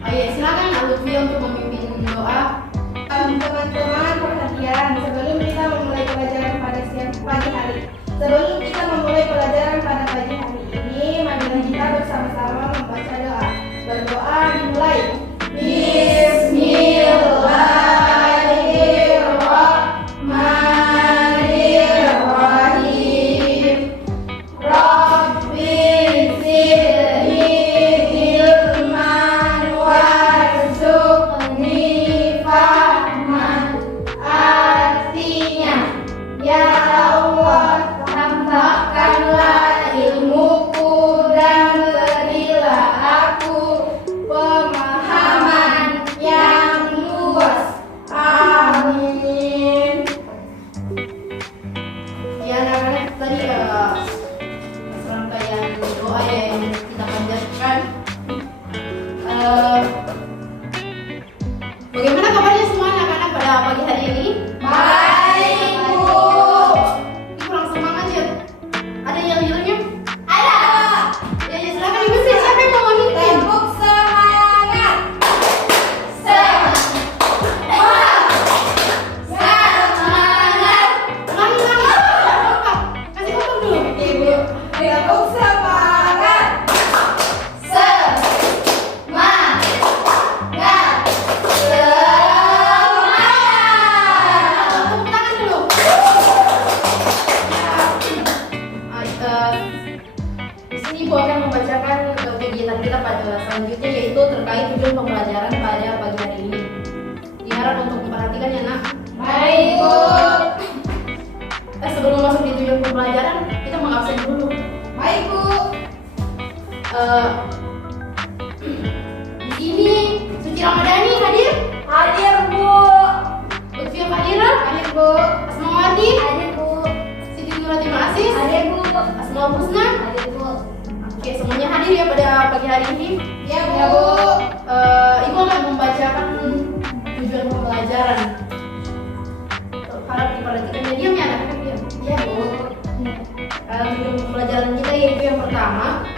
Oh iya, silakan Kak Lutfi untuk memimpin doa. Teman-teman perhatian, sebelum kita memulai pelajaran pada siang pagi hari. Sebelum kita memulai pelajaran pada pagi hari ini, marilah kita bersama-sama membaca doa. Berdoa dimulai. Bismillahirrahmanirrahim. Rabbi zidni ilman warzuqni fahman. Artinya, ya Allah, tambahkanlah ilmuku dan berilah aku pemahaman yang luas. Amin. Ya anak-anak, tadi serangkaian doa yang kita panjatkan. Bagaimana kabarnya semua anak-anak pada pagi hari ini? Baik, Bu. Ini kurang semangat ya? Ada yang yelnya? Ada. Ya, ya silakan ibu, siapa yang mau memimpin? Tepuk semangat. Semangat. Ulangi, kompak. Kasih kompak dulu. Ibu, tepuk semangat. Semangat. Tepuk tangan dulu. Di sini ibu akan membacakan kegiatan kita pada selanjutnya, yaitu terkait tujuan pembelajaran pada pagi hari ini. Diharap untuk memperhatikan ya nak. Baik, Bu. Sebelum masuk di tujuan pembelajaran, kita mengabsen dulu. Baik, Bu. Di sini Suci Ramadhani hadir, Hadir, Bu. Lutfia Fadira Hadir, Bu. Asmawati, Hadir, Bu. Siti Nuratima Asis, Hadir, Bu. Asmaul Husna. Hadir, Bu. Oke, semuanya hadir ya pada pagi hari ini. Ya, Bu. Ibu akan membacakan tujuan pembelajaran. Harap diperhatikan ya, diam ya anak-anak, diam. Ya, Bu. Tujuan pembelajaran kita yaitu yang pertama,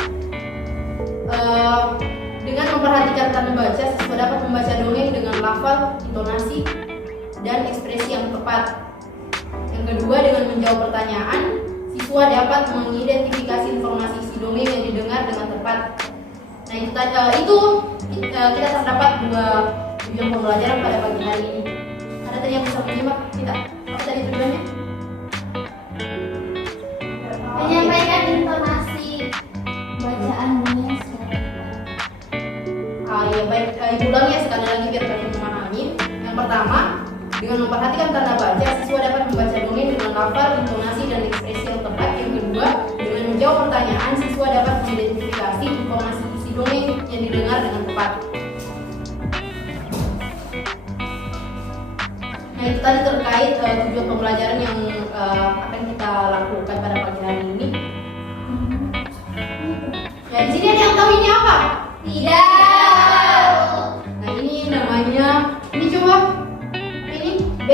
dengan memperhatikan tanda baca, siswa dapat membaca dongeng dengan lafal, intonasi, dan ekspresi yang tepat. Yang kedua, dengan menjawab pertanyaan, siswa dapat mengidentifikasi informasi isi dongeng yang didengar dengan tepat. Nah, itu kita terdapat dua tujuan pembelajaran pada pagi hari ini. Ada tadi yang bisa menyimak kita? Apa tadi tujuannya? Menyampaikan intonasi bacaan dongeng secara tepat. Ya baik, ibu ulangi ya sekali lagi biar kalian memahami. Yang pertama, dengan memperhatikan tanda baca, siswa dapat membaca dongeng dengan lafal, intonasi, dan ekspresi yang tepat. Yang kedua, dengan menjawab pertanyaan, siswa dapat mengidentifikasi informasi isi dongeng yang didengar dengan tepat. Nah, itu tadi terkait tujuan pembelajaran yang akan kita lakukan pada pagi hari ini. Ya, di sini ada yang tahu ini apa? Tidak. Nah, ini namanya, ini coba, ini B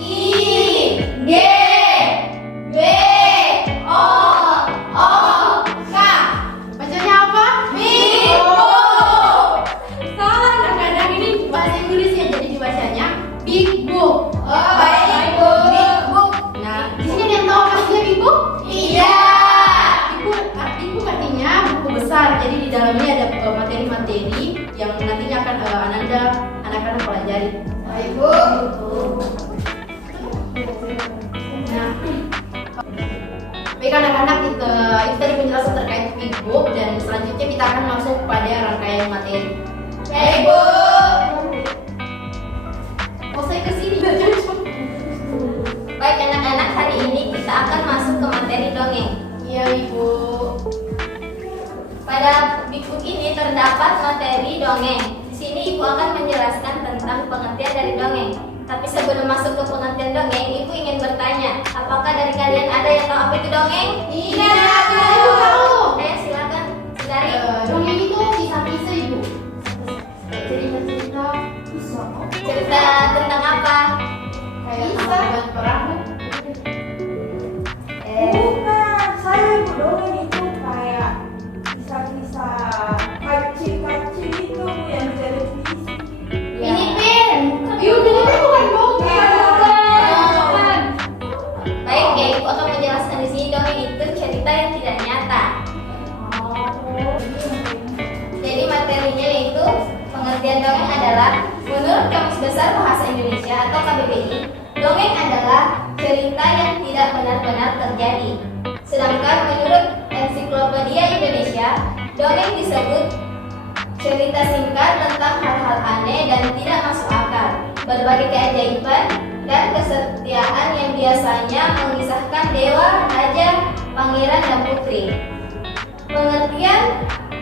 I G B O O K. bacanya apa? Bingo. Salah, kadang-kadang ini bahasa Inggris ya, jadi dibacanya big book. Oh, baik, Bu. Big book. Nah, di sini ada yang tahu apa artinya big book? Iya. Big book artinya buku besar. Jadi di dalamnya ada materi-materi yang nantinya akan anak-anak pelajari. Baik, Bu. Nah, baik anak-anak, itu tadi penjelasan terkait big book, dan selanjutnya kita akan masuk pada rangkaian materi. Baik, Bu. Oh, saya kesini gak cocok. Baik anak-anak, hari ini kita akan masuk ke materi dongeng. Iya, Ibu. Pada buku ini terdapat materi dongeng. Di sini Ibu akan menjelaskan tentang pengertian dari dongeng. Tapi sebelum masuk ke pengertian dongeng, Ibu ingin bertanya, apakah dari kalian ada yang tahu apa itu dongeng? Iya, Ibu tahu. Silakan, Sundari. Dongeng itu kisah-kisah, Ibu. Cerita-cerita kisah. Cerita tentang apa? Kayak Kisah. tanggapan perahu. Bukan, saya ibu dongeng itu kayak kisah-kisah kacil-kacil itu. adalah, menurut Kamus Besar Bahasa Indonesia atau KBBI, dongeng adalah cerita yang tidak benar-benar terjadi. Sedangkan menurut Ensiklopedia Indonesia, dongeng disebut cerita singkat tentang hal-hal aneh dan tidak masuk akal, berbagai keajaiban dan kesetiaan yang biasanya mengisahkan dewa, raja, pangeran, dan putri. Pengertian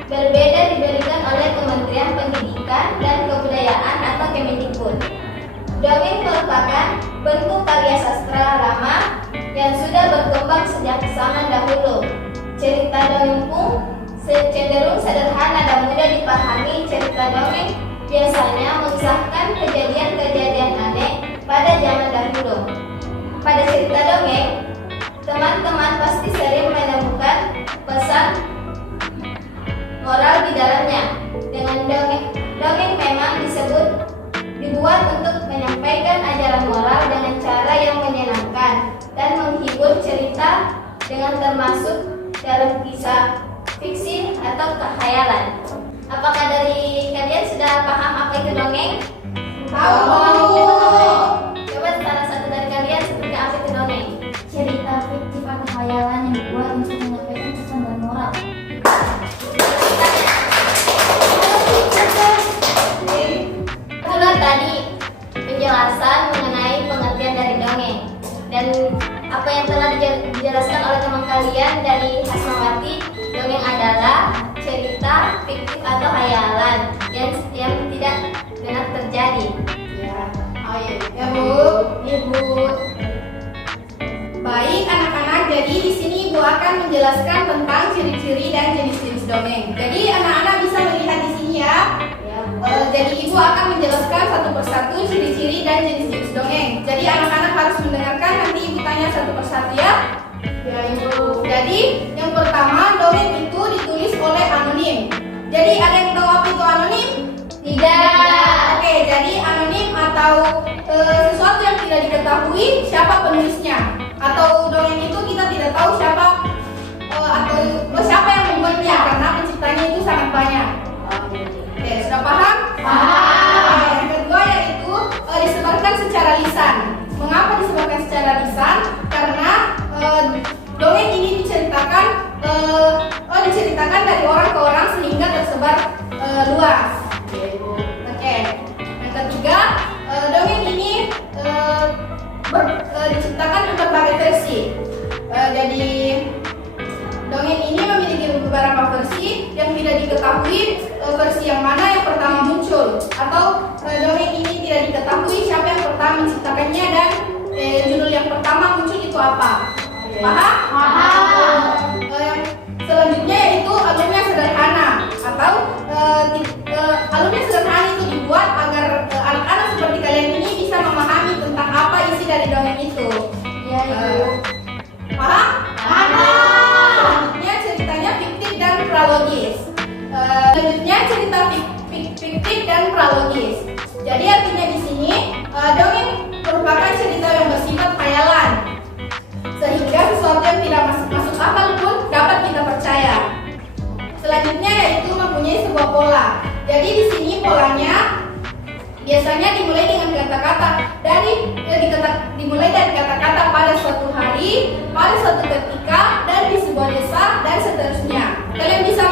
berbeda diberikan oleh Kementerian Pendidikan dan Kebudayaan atau Kemendikbud. Dongeng merupakan bentuk karya sastra lama yang sudah berkembang sejak zaman dahulu. Cerita dongeng pun cenderung sederhana dan mudah dipahami. Cerita dongeng biasanya mengisahkan kejadian-kejadian aneh pada zaman dahulu. Pada cerita dongeng, teman-teman pasti sering menemukan pesan moral di dalamnya. Dengan dongeng memang dibuat untuk menyampaikan ajaran moral dengan cara yang menyenangkan dan menghibur. Cerita dengan termasuk dalam kisah fiksi atau kekhayalan. Apakah dari kalian sudah paham apa itu dongeng? Tahu. Coba salah satu dari kalian seperti apa itu dongeng? Cerita fiktif atau khayalan yang dibuat untuk menyampaikan pesan dan moral. Itulah tadi penjelasan mengenai pengertian dari dongeng. Dan apa yang telah dijelaskan oleh teman kalian dari Hasmawati, dongeng adalah cerita fiktif atau khayalan yang tidak benar terjadi. Ya, oh iya. Ya Bu, Ibu. Baik anak-anak, jadi di sini Ibu akan menjelaskan tentang ciri-ciri dan jenis-jenis dongeng. Jadi anak-anak bisa melihat di sini ya. Jadi Ibu akan menjelaskan satu persatu ciri-ciri dan jenis-jenis dongeng. Jadi anak-anak harus mendengarkan, nanti Ibu tanya satu persatu ya. Ya Ibu. Jadi yang pertama, dongeng itu ditulis oleh anonim. Jadi ada yang tahu apa itu anonim? Tidak. Oke, jadi anonim atau sesuatu yang tidak diketahui siapa penulisnya. Atau dongeng itu kita tidak tahu siapa siapa yang membuatnya karena penciptanya itu sangat banyak. Oke, sudah paham? Paham. Yang kedua yaitu disebarkan secara lisan. Mengapa disebarkan secara lisan? Karena dongeng ini diceritakan dari orang ke orang sehingga tersebar luas. Oke. Yang ketiga, dongeng ini diciptakan berbagai versi. Jadi dongeng ini memiliki beberapa versi yang tidak diketahui versi yang mana yang pertama muncul, atau dongeng ini tidak diketahui siapa yang pertama menciptakannya dan judul yang pertama muncul itu apa. Paham? Paham. Selanjutnya yaitu alurnya sederhana, atau alurnya sederhana itu dibuat agar anak-anak seperti kalian ini bisa memahami tentang apa isi dari dongeng itu. Ya, Ibu. Paham? Paham. Selanjutnya ceritanya fiktif dan prologis. Selanjutnya cerita fiktif dan prologis. Jadi artinya di sini dongeng merupakan cerita yang bersifat khayalan, sehingga sesuatu yang tidak masuk akal pun dapat kita percaya. Selanjutnya yaitu mempunyai sebuah pola. Jadi di sini polanya biasanya dimulai dengan kata-kata dimulai dari kata-kata pada suatu hari, pada suatu ketika, dan di sebuah desa dan seterusnya. Kalian bisa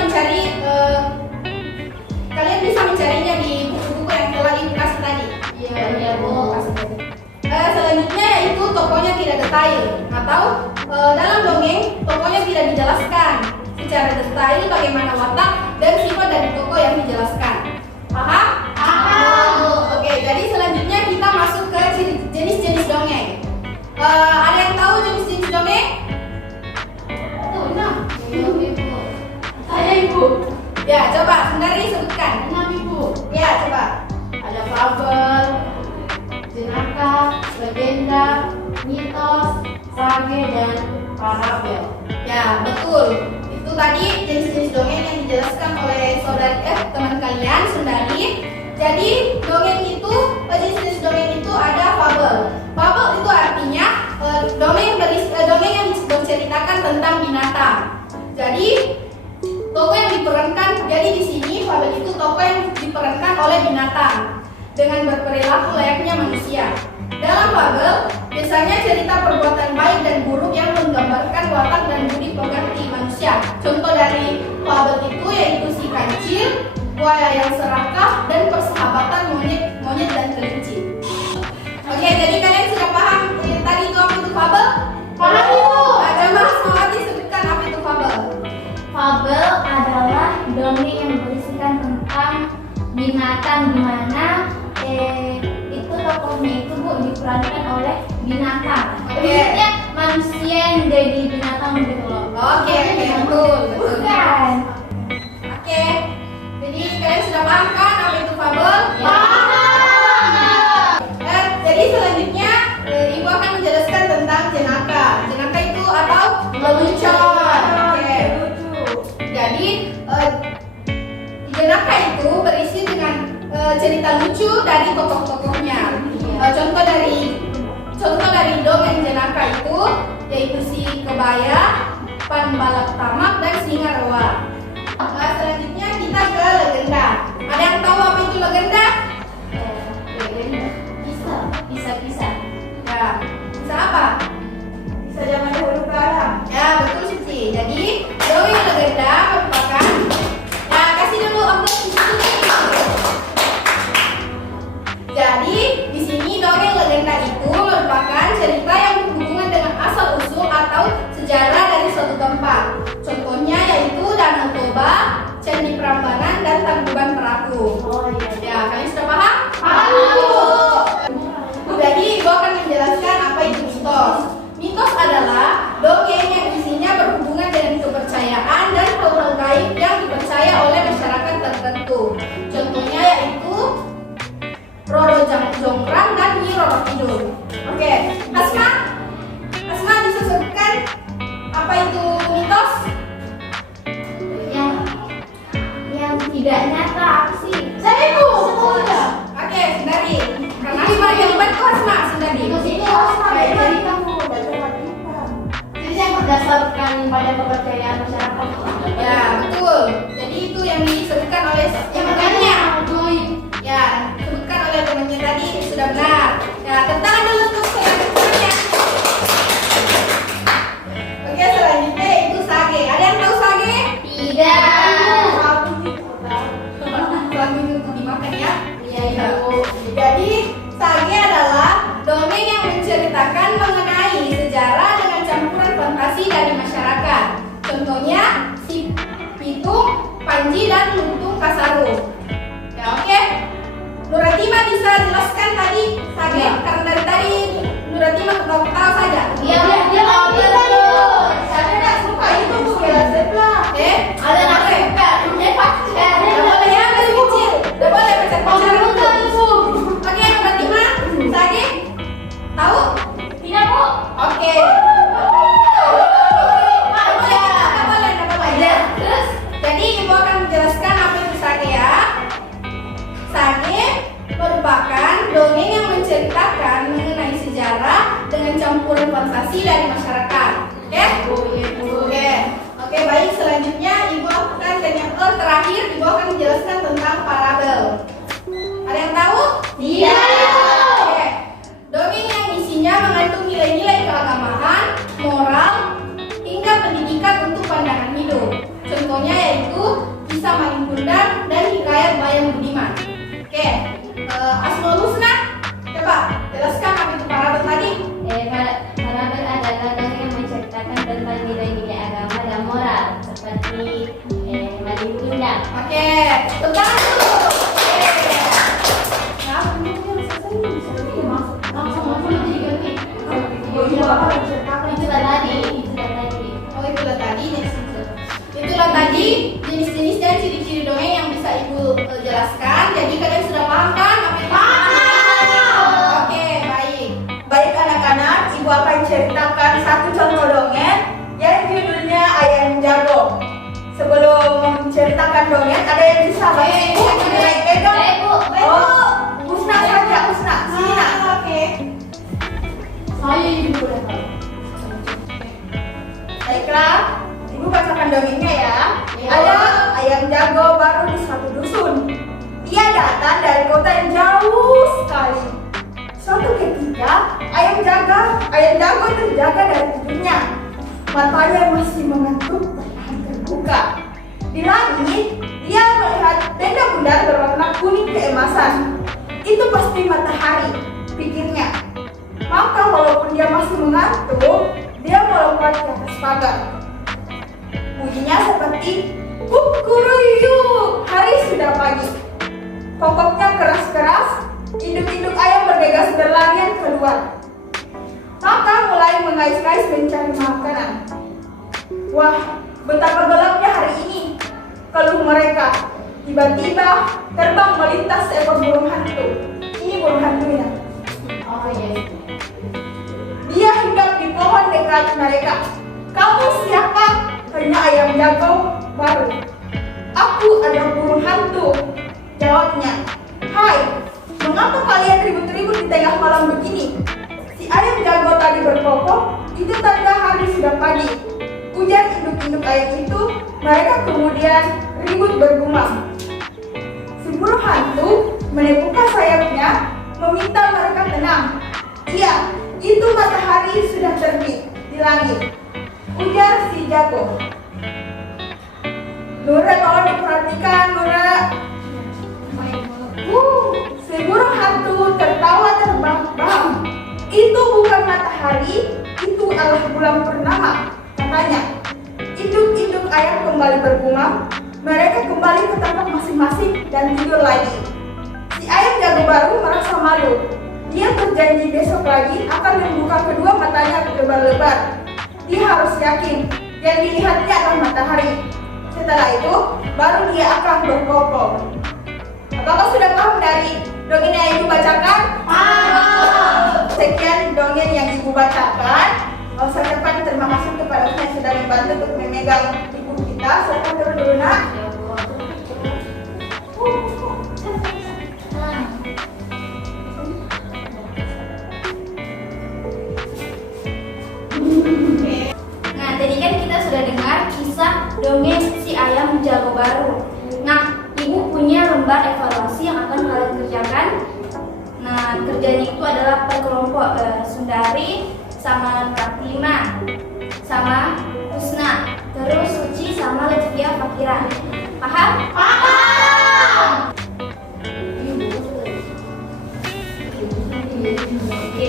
mencarinya di buku-buku yang telah Ibu kasih tadi. Iya, Bu. Selanjutnya yaitu tokohnya tidak detail, atau dalam dongeng tokohnya tidak dijelaskan secara detail bagaimana watak dan sifat dari tokoh yang dijelaskan. Paham? Paham. Oke, jadi selanjutnya kita masuk ke jenis-jenis dongeng. Ada yang tahu jenis-jenis dongeng? Tuh, 6. Ibu. Saya Ibu. Ya, coba Sundari sebutkan. 6 Ibu. Ya, coba. Ada fabel, jenaka, legenda, mitos, sage, dan parabel. Ya, betul. Itu tadi jenis-jenis dongeng yang dijelaskan oleh teman kalian Sundari. Jadi jenis-jenis dongeng itu ada fabel. Fabel itu artinya dongeng yang menceritakan tentang binatang. Jadi tokoh yang diperankan. Jadi di sini fabel itu tokoh yang diperankan oleh binatang. dengan berperilaku layaknya manusia. Dalam fabel, biasanya cerita perbuatan baik dan buruk yang menggambarkan watak dan budi pekerti manusia. Contoh dari fabel itu yaitu si kancil, buaya yang serakah, dan persahabatan monyet dan kelinci. Oke, jadi kalian sudah paham tadi itu apa itu fabel? Paham, Ibu. Ada Mahasiswati sebutkan apa itu fabel? Fabel adalah dongeng yang berisikan tentang binatang di mana itu tokohnya itu Bu diperankan oleh binatang. Oke. Maksudnya manusia yang jadi binatang gitu loh. Oke, betul. Bukan. Oke, jadi kalian sudah paham kan apa itu fabel? Jadi selanjutnya Ibu akan menjelaskan tentang jenaka. Jenaka itu atau lelucon. Oke. Jadi jenaka itu berisi dengan cerita lucu dari tokoh-tokohnya. Contoh dari dongeng jenaka itu yaitu si kebaya, pan balap tamak, dan singa roa. Selanjutnya kita ke legenda. Ada yang tahu apa itu legenda? Legenda. Bisa. Ya, bisa apa? Bisa zaman dahulu kala. Ya, betul Suci. Jadi, dongeng legenda merupakan kasih dulu update di sini. Jadi, di sini dongeng legenda itu merupakan cerita yang berhubungan dengan asal-usul atau sejarah dari suatu tempat. Contohnya yaitu Danau Toba, Candi Prambanan, dan Tangkuban Perahu. Oh iya. Ya, kalian sudah paham? Jadi, Ibu akan menjelaskan apa itu mitos. Mitos adalah dongeng yang isinya berhubungan dengan kepercayaan dan hal-hal gaib yang dipercaya oleh masyarakat tertentu. Contohnya yaitu Roro Jonggrang dan Nyi Roro Kidul. Oke, Asma bisa sebutkan apa itu mitos? Yang tidak nyata apa sih? Saya itu. Oke, Sundari. Karena Asma yang bantu Asma, Sundari. Mitos itu jadi kamu jadi yang berdasarkan pada kepercayaan masyarakat. Ya, betul. Jadi itu yang disebutkan oleh temannya. Ya, disebutkan oleh temannya tadi sudah benar. Ya, tentang dulu untuk selanjutnya. Oke, selanjutnya itu sage. Ada yang tahu sage? Tidak. Lagu itu untuk dimakan ya. Iya, Ibu. Jadi, sage adalah dongeng yang menceritakan mengenai sejarah dengan campuran fantasi dari masyarakat. Contohnya si Pitung, Panji, dan Lutung Kasaru. Ya, oke. Nuratima bisa jelaskan tadi sage karena dari tadi Nuratima ketawa-ketawa saja. Dia tahu betul. Saya tidak suka itu Bu bela sebelah. Ada nasi pet. Tidak boleh ya, masih kecil. Tidak boleh pacar-pacaran dulu. Oke, Nuratima, sage tahu? Tidak, Bu. Oke. Tidak boleh. Terus Jadi Ibu akan menjelaskan apa itu sage ya. Sage merupakan dongeng yang menceritakan mengenai sejarah dengan campuran fantasi dari masyarakat. Oke? Oke, baik. Selanjutnya Ibu akan terakhir Ibu akan menjelaskan tentang parabel. Ada yang tahu? Oke. Dongeng yang isinya mengandung nilai-nilai keagamaan, moral, hingga pendidikan untuk pandangan hidup. Contohnya yaitu Kisah Maling Kundang dan Hikayat Bayam Budiman. Oke, Asmaul Husna, coba jelaskan apa itu parabel tadi. parabel adalah dongeng yang menceritakan tentang nilai-nilai agama dan moral seperti Maling Kundang. Oke, tepuk tangan dulu. Itulah tadi. Itulah tadi jenis-jenis dan ciri-ciri dongeng yang bisa Ibu jelaskan. Jadi kalian sudah paham kan apa itu? Oke, baik. Baik anak-anak, Ibu akan ceritakan satu contoh dongeng yang judulnya Ayam Jago. Sebelum menceritakan dongeng, ada yang bisa pegang? Oh, Husna saja, Husna. Sini nak. Oke. Saya ibu udah tahu. Baiklah, Ibu bacakan dongengnya ya. Iya. Ada ayam jago baru di satu dusun. Ia datang dari kota yang jauh ayam jago terjaga dari tidurnya. Matanya masih mengantuk perlahan terbuka. Di langit, dia melihat benda bundar berwarna kuning keemasan. Itu pasti matahari, pikirnya. Maka walaupun dia masih mengantuk, dia melompat ke atas pagar. Bunyinya seperti kukuruyuk, hari sudah pagi. Kokoknya keras-keras, induk-induk ayam bergegas berlarian keluar. Maka mulai mengais-ngais mencari makanan. Wah, betapa gelapnya hari ini, keluh mereka. Tiba-tiba terbang melintas seekor burung hantu. Ini burung hantunya. Oh iya. Dia hinggap di pohon dekat mereka. Kamu siapa? Tanya ayam jago baru. Aku adalah burung hantu, jawabnya. Hai, mengapa kalian ribut-ribut di tengah malam begini? Si ayam jago tadi berkokok, itu tanda hari sudah pagi. Ujar induk-induk ayam itu, mereka kemudian ribut bergumam. Si burung hantu menepukkan sayapnya, meminta mereka tenang. Iya, itu matahari sudah terbit di langit, ujar si jago. Nura, tolong diperhatikan, Nura. Si burung hantu tertawa terbang-bang. Itu bukan matahari, itu adalah bulan purnama, katanya. Induk-induk ayam kembali bergumam. Mereka kembali ke tempat masing-masing dan tidur lagi. Si ayam jago baru merasa malu. Dia berjanji besok lagi akan membuka kedua matanya lebar-lebar. Dia harus yakin yang dilihatnya adalah matahari. Setelah itu, baru dia akan berkokok. Apakah sudah paham dari dongeng yang Ibu bacakan? Sekian dongeng yang Ibu bacakan. Saya ucapkan terima kasih kepada yang sudah membantu untuk memegang ibu kita. Serta turun dulu, nak. Nah, tadi kan kita sudah dengar kisah dongeng si ayam jago baru. Nah, Ibu punya lembar evaluasi yang akan kalian kerjakan. Nah, kerjanya itu adalah per kelompok, Sundari sama Kartima sama Husna, terus Suci sama Lutfia Fakira. Paham? Paham. Oke.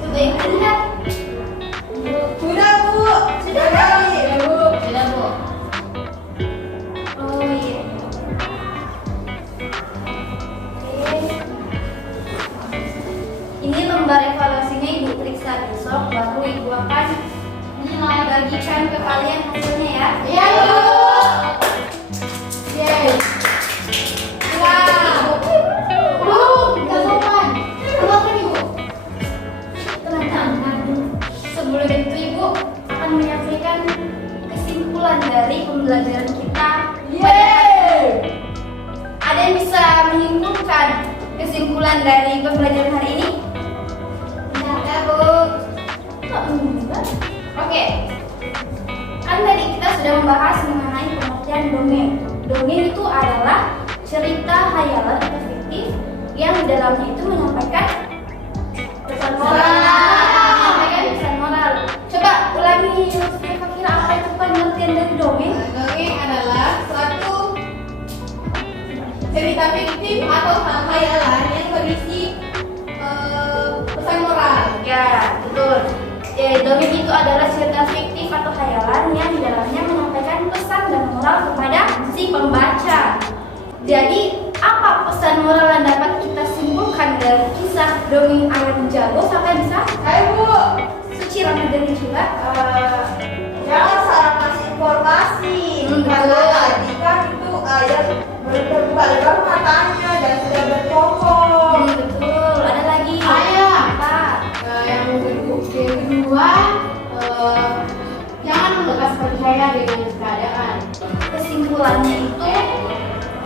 Coba yang lihat. Sudah, Bu. Sudah, Bu. Sudah, Bu. Oh iya. Oke. Ini lembar evaluasinya Ibu periksa besok, baru Ibu akan bagikan ke kalian hasilnya ya. Iya, Bu. Yeay. Wow. Bu, nggak sopan. Kenapa nih, Bu? Tenang. Sebelum itu Ibu akan menyampaikan kesimpulan dari pembelajaran kita. Ada yang bisa menyimpulkan kesimpulan dari pembelajaran hari ini? Tidak, Bu. Oke. Kan tadi kita sudah membahas mengenai pengertian dongeng. Dongeng itu adalah cerita hayalan atau fiktif yang di dalamnya itu menyampaikan pesan moral. Menyampaikan pesan moral. Coba ulangi, kira-kira apa itu pengertian dari dongeng? Dongeng adalah suatu cerita fiktif atau khayalan yang berisi pesan moral. Ya, betul. Dongeng itu adalah cerita fiktif atau khayalan yang di dalamnya menyampaikan pesan dan moral kepada si pembaca. Jadi, apa pesan moral yang dapat kita simpulkan dari kisah dongeng ayam jago? Sampai bisa? Hai, Bu. Suci Ramadhani juga. Jangan salah kasih informasi. Karena tadi kan itu ayam berlebar matanya dan sudah berkokok. Betul. Ada lagi. Ayah. Apa? Yang kedua, jangan lekas percaya dengan keadaan. Kesimpulannya itu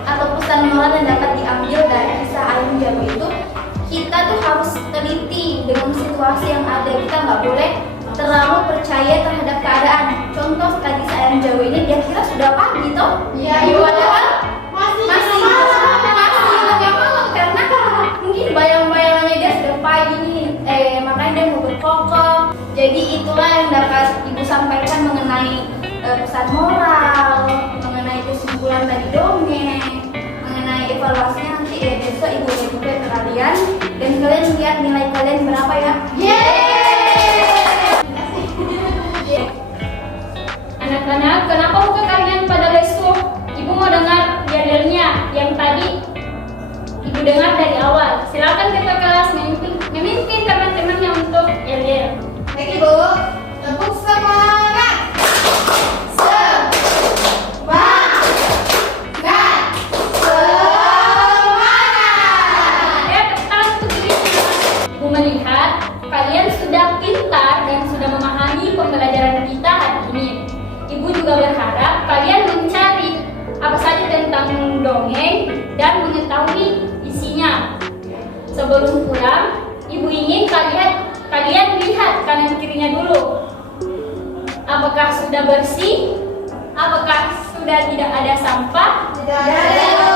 atau pesan moral yang dapat diambil dari kisah ayam jago itu, kita tuh harus teliti dengan situasi yang ada. Kita nggak boleh terlalu percaya terhadap keadaan. Contoh tadi saya menjawab ini, dia kira sudah pagi toh? Iya, Ibu, padahal masih masih tengah malam karena mungkin bayang-bayangannya dia sudah pagi nih, makanya dia mau berkokok. Jadi itulah yang dapat ibu sampaikan mengenai pesan moral, mengenai kesimpulan dari dongeng, mengenai evaluasinya nanti besok ibu juga ke kalian dan kalian lihat nilai kalian berapa ya. Anak-anak, kenapa muka kalian pada lesu? Ibu mau dengar dialirnya yang tadi ibu dengar dari awal. Silakan kita kelas memimpin teman-temannya untuk yel-yel. Baik Ibu, tepuk semangat. Ya, tepuk tangan untuk dirinya. Ibu melihat kalian sudah pintar dan sudah memahami pembelajaran kita hari ini. Ibu juga berharap kalian mencari apa saja tentang dongeng dan mengetahui isinya. Sebelum pulang, ibu ingin kalian lihat kanan kirinya dulu. Apakah sudah bersih? Apakah sudah tidak ada sampah? Tidak ada.